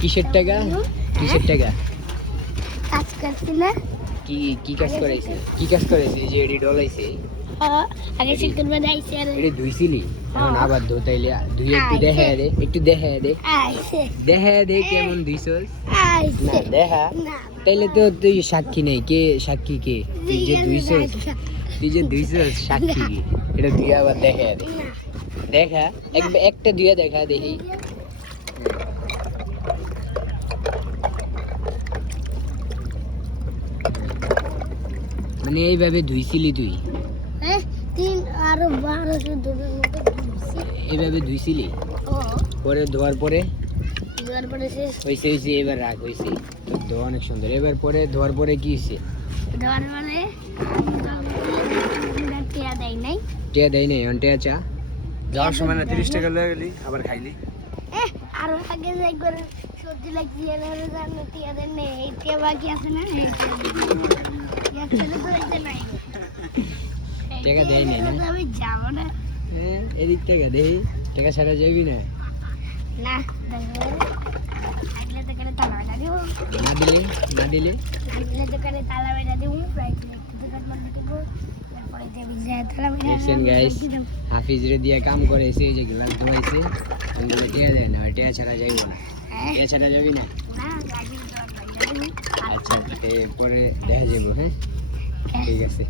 কিসের টাকা? কিসের টাকা? কাজ করছি না। কি কাজ করাইছে? কি কাজ করাইছে? এই যে এডি ডলাইছে। আগে চিকেন বানাইছে আর এডি ধুইছিলি? এখন আবার ধুতাইলে ধুই একটু দেখা দে, একটু দেখা দে। আইছে দেখা দে কেমন ধুইছস? আইছে না দেখা। না তাইলে তো তুই সাক্ষী নেই, কে সাক্ষী কে? তুই যে ধুইছস, সাক্ষী কে? এটা ধুই আবার দেখা দে। দেখা একটা ধুইয়া দেখা দেখি। মানে এইভাবে ধুইছিলি তুই? হ্যাঁ 3 আর 12 দুধের মতো ধুইছি। এইভাবে ধুইছিলি? ও পরে ধোয়ার পরে দুয়ার পরে শেষ হয়েছে হয়েছে, এবার রাখ হয়েছে। তোর ধোয়া অনেক সুন্দর। এবার পরে ধোয়ার পরে কি হয়েছে? দুয়ার পরে টিয়া দেয় নাই। টিয়া দেয় নাই, এখন টিয়া চা। যাওয়ার সময় না 30 টাকা লয়ে গেলি আবার খাইলি। আর আগে যাই করে সবজি লাগিয়ে ধরে জানো টিয়া দেন নেই, এই টিয়া বাকি আছে না এই টিয়া ছেলে তো দিতে নাই। টাকা দেয় নাই না? আমি যাবো না। হ্যাঁ, এদিক থেকে দেই টাকা ছাড়া যাবি না। না দেখো আগলে দোকানে তালা বেটা দিব, না দিলে আগলে দোকানে তালা বেটা দিব, প্রাইস দোকান বন্ধ করবো, তারপরে দেবি যে তালা বেটা দেখছেন গাইস, হাফিজ রে দিয়া কাম করেছে। এই যে গ্লাস ধুইছে, ওগুলো টিয়া দেয় না, টিয়া ছাড়া যাইব না। টিয়া ছাড়া যাবি না? না গাড়ি তো আচ্ছা, পরে দেখা যাবো। হ্যাঁ ঠিক আছে।